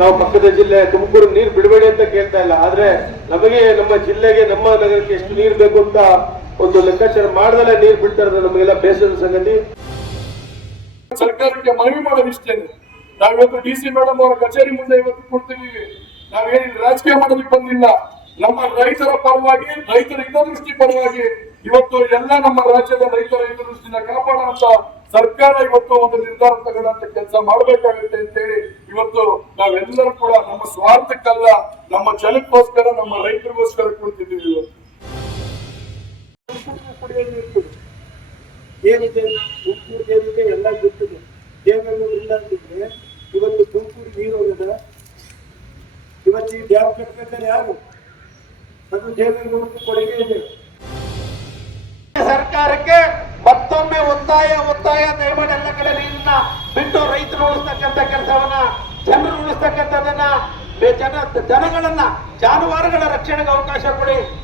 ನಾವು ಪಕ್ಕದ ಜಿಲ್ಲೆ ತುಮಕೂರು ನೀರು ಬಿಡಬೇಡಿ ಅಂತ ಕೇಳ್ತಾ ಇಲ್ಲ. ಆದ್ರೆ ನಮಗೆ ನಮ್ಮ ಜಿಲ್ಲೆಗೆ, ನಮ್ಮ ನಗರಕ್ಕೆ ಎಷ್ಟು ನೀರು ಬೇಕು ಅಂತ ಒಂದು ಲೆಕ್ಕಾಚಾರ ಮಾಡ್ದಲೇ ನೀರು ಬಿಡ್ತಾ ಇರೋದು ನಮಗೆಲ್ಲ ಬೇಸರದ ಸಂಗತಿ. ಸರ್ಕಾರಕ್ಕೆ ಮನವಿ ಮಾಡೋದಿಷ್ಟೇನೆ ನಾವಿವತ್ತು ಡಿ ಸಿ ಮೇಡಮ್ ಅವರ ಕಚೇರಿ ಮುಂದೆ ಇವತ್ತು ಕೊಡ್ತೀವಿ ನಾವೇನು ರಾಜಕೀಯ ಮಾಡೋದಕ್ಕೆ ಬಂದಿಲ್ಲ. ನಮ್ಮ ರೈತರ ಪರವಾಗಿ, ರೈತರ ಹಿತದೃಷ್ಟಿ ಪರವಾಗಿ ಇವತ್ತು ಎಲ್ಲ ನಮ್ಮ ರಾಜ್ಯದ ರೈತರ ಹಿತದೃಷ್ಟಿನ ಕಾಪಾಡುವಂತ ಸರ್ಕಾರ ಇವತ್ತು ಒಂದು ನಿರ್ಧಾರ ತಗೊಳ್ಳುವಂತ ಕೆಲಸ ಮಾಡಬೇಕಾಗುತ್ತೆ ಅಂತ ಹೇಳಿ ನಾವೆಲ್ಲರೂ ಕೂಡ ನಮ್ಮ ಸ್ವಾರ್ಥಕ್ಕಲ್ಲ, ನಮ್ಮ ಜನಕ್ಕೋಸ್ಕರ, ನಮ್ಮ ರೈತರಿಗೋಸ್ಕರ ಕುಳಿತಿದ್ದೀವಿ ಇವತ್ತು. ಏನಿದೆ, ತುಮಕೂರು ಏನಿದೆ, ಎಲ್ಲ ಗೊತ್ತಿದೆ. ದೇವೇಗೌಡರು ಇಲ್ಲ ಅಂತಿದ್ರೆ ಇವತ್ತು ತುಮಕೂರು ನೀರು ಹೋಗದ. ಇವತ್ತು ಈ ಡ್ಯಾಮ್ ಕಟ್ಬೇಕಾದ್ರೆ ಯಾರು? ಅದು ದೇವೇಗೌಡರು ಕೊಡುಗೆ ಇದೆ. ಸರ್ಕಾರಕ್ಕೆ ಮತ್ತೊಮ್ಮೆ ಒತ್ತಾಯ ಒತ್ತಾಯ ದಯಮಾಡಿ ಎಲ್ಲ ಕಡೆ ನೀರನ್ನ ಬಿಟ್ಟು ರೈತರು ಉಳಿಸ್ತಕ್ಕಂಥ ಕೆಲಸವನ್ನ ಬೆ- ಜನ ಜನಗಳನ್ನ ಜಾನುವಾರುಗಳ ರಕ್ಷಣೆಗೆ ಅವಕಾಶ ಕೊಡಿ.